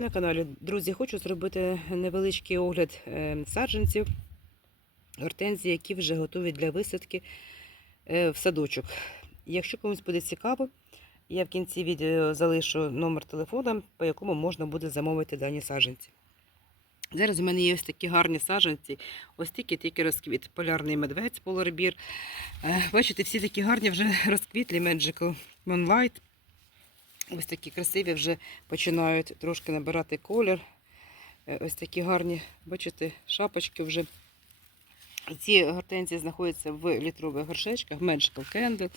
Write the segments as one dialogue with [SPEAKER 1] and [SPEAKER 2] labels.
[SPEAKER 1] На каналі, друзі, хочу зробити невеличкий огляд е, саджанців гортензії, які вже готові для висадки е, в садочок. Якщо комусь буде цікаво, я в кінці відео залишу номер телефона, по якому можна буде замовити дані саджанці. Зараз у мене є ось такі гарні саджанці, ось тільки-тільки розквіт. Полярний медведь, поларбір. Е, Бачите, всі такі гарні вже розквітлі Magical Moonlight. Ось такі красиві вже починають трошки набирати колір. Е, Ось такі гарні, бачите, шапочки вже. Ці гортензії знаходяться в літрових горшечках. Magical Candle,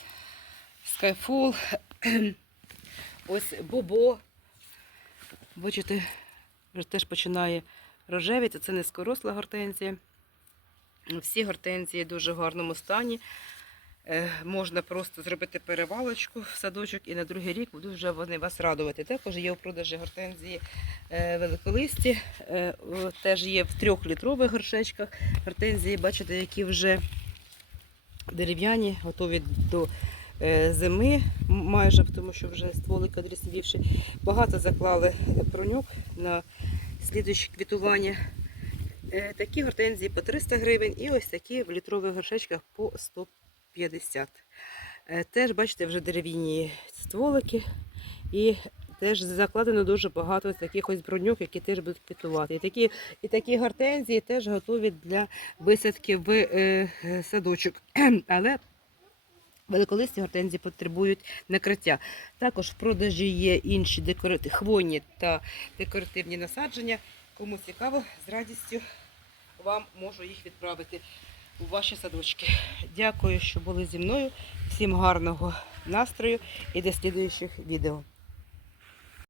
[SPEAKER 1] Skyfall. Ось Бобо. Бачите, вже теж починає рожевіти. Це низькоросла гортензія. Всі гортензії в дуже гарному стані. Е, можна просто зробити перевалочку в садочок і на другий рік будуть вже вони вас радувати. Також є у продажі гортензії е, великолисті, е, теж є в трьохлітрових горшечках. Гортензії, бачите, які вже дерев'яні, готові до зими майже, тому що вже стволик одріслівши. Багато заклали пронюк на слідуючі квітування. Такі гортензії по 300 гривень і ось такі в літрових горшечках по 100 гривень. 50. Е, теж, бачите, вже дерев'яні стволики. І теж закладено дуже багато таких ось броньок, які теж будуть квітувати. І такі і такі гортензії теж готові для висадки в е, садочок. Але великолисті гортензії потребують накриття. Також в продажі є інші декорати... хвойні та декоративні насадження. Кому цікаво, з радістю вам можу їх відправити у ваші садочки. Дякую, що були зі мною. Всім гарного настрою і до слідуючих відео.